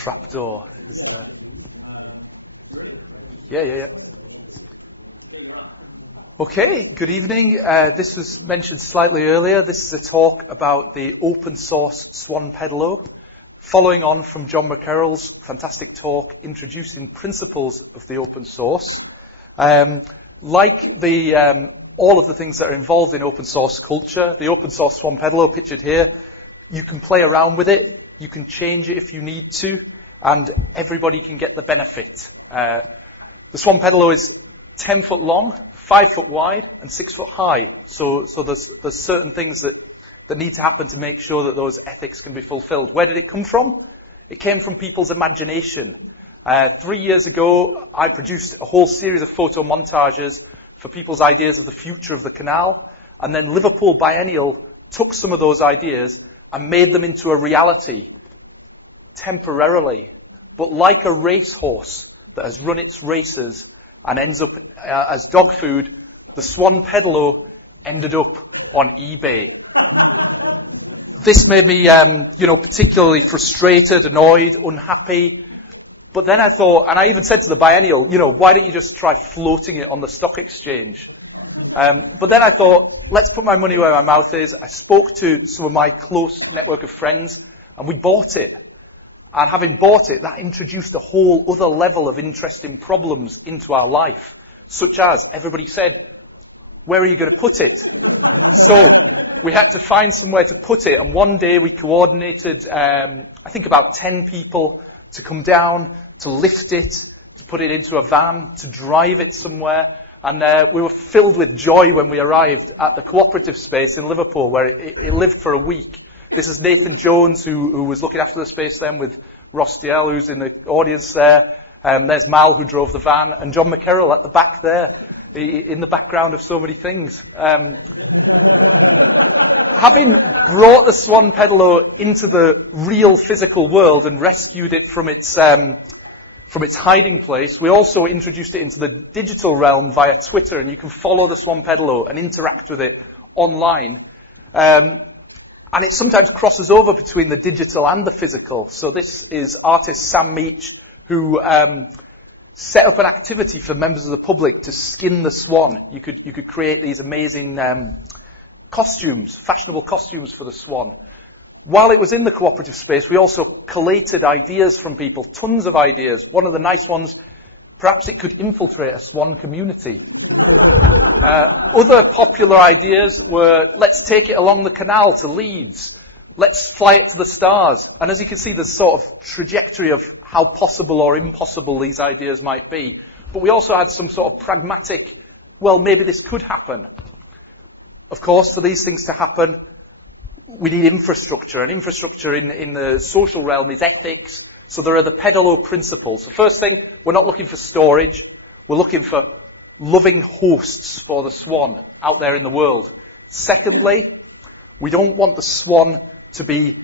trapdoor. Yeah. Okay, good evening. This was mentioned slightly earlier. This is a talk about the open source Swan Pedalo, following on from John McCarroll's fantastic talk introducing principles of the open source. Like all of the things that are involved in open source culture, the open source Swan Pedalo pictured here, you can play around with it, you can change it if you need to, and everybody can get the benefit. The Swan Pedalo is 10 foot long, 5 foot wide, and 6 foot high. So there's certain things that need to happen to make sure that those ethics can be fulfilled. Where did it come from? It came from people's imagination. 3 years ago, I produced a whole series of photo montages for people's ideas of the future of the canal, and then Liverpool Biennial took some of those ideas and made them into a reality, temporarily. But like a racehorse that has run its races and ends up as dog food, the Swan Pendalo ended up on eBay. This made me, particularly frustrated, annoyed, unhappy. But then I thought, and I even said to the Biennial, why don't you just try floating it on the stock exchange? But then I thought, let's put my money where my mouth is. I spoke to some of my close network of friends, and we bought it. And having bought it, that introduced a whole other level of interesting problems into our life, such as, everybody said, where are you going to put it? So we had to find somewhere to put it, and one day we coordinated, I think about 10 people to come down, to lift it, to put it into a van, to drive it somewhere. And we were filled with joy when we arrived at the cooperative space in Liverpool, where it lived for a week. This is Nathan Jones, who was looking after the space then, with Ross Diel, who's in the audience there. There's Mal, who drove the van, and John McCarroll at the back there, in the background of so many things. Having brought the Swan Pendalo into the real physical world and rescued it from its hiding place, we also introduced it into the digital realm via Twitter, and you can follow the Swan Pendalo and interact with it online. And it sometimes crosses over between the digital and the physical. So this is artist Sam Meach, who set up an activity for members of the public to skin the swan. You could create these amazing costumes, fashionable costumes for the swan. While it was in the cooperative space, we also collated ideas from people, tons of ideas. One of the nice ones, perhaps it could infiltrate a swan community. Other popular ideas were, let's take it along the canal to Leeds. Let's fly it to the stars. And as you can see, there's sort of trajectory of how possible or impossible these ideas might be. But we also had some sort of pragmatic, well, maybe this could happen. Of course, for these things to happen, we need infrastructure. And infrastructure in the social realm is ethics. So there are the Pedalo principles. The first thing, we're not looking for storage. We're looking for loving hosts for the swan out there in the world. Secondly, we don't want the swan to be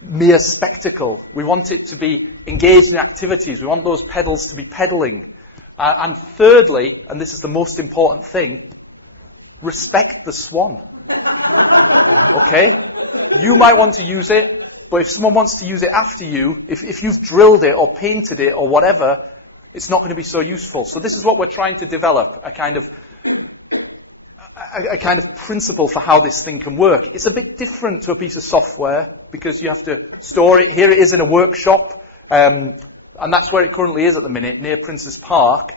mere spectacle. We want it to be engaged in activities. We want those pedals to be pedaling. And thirdly, and this is the most important thing, respect the swan. Okay? You might want to use it, but if someone wants to use it after you, if you've drilled it or painted it or whatever, it's not going to be so useful. So this is what we're trying to develop, a kind of principle for how this thing can work. It's a bit different to a piece of software because you have to store it. Here it is in a workshop, and that's where it currently is at the minute, near Prince's Park.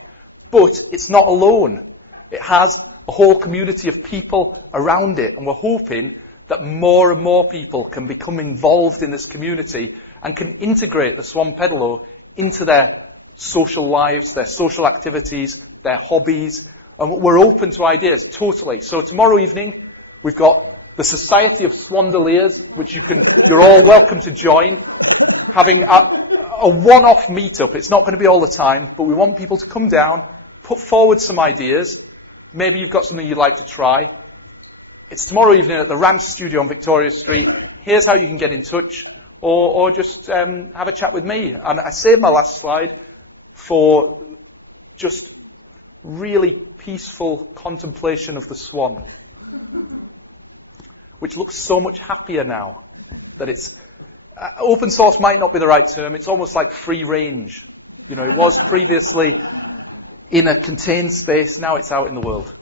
But it's not alone. It has a whole community of people around it, and we're hoping that more and more people can become involved in this community and can integrate the Swan Pendalo into their social lives, their social activities, their hobbies. And we're open to ideas, totally. So tomorrow evening, we've got the Society of Swandaliers, which you're all welcome to join, having a one-off meetup. It's not going to be all the time, but we want people to come down, put forward some ideas. Maybe you've got something you'd like to try. It's tomorrow evening at the Ramp Studio on Victoria Street. Here's how you can get in touch, or just have a chat with me. And I saved my last slide for just really peaceful contemplation of the swan, which looks so much happier now that it's Open source might not be the right term. It's almost like free range. You know, it was previously in a contained space. Now it's out in the world.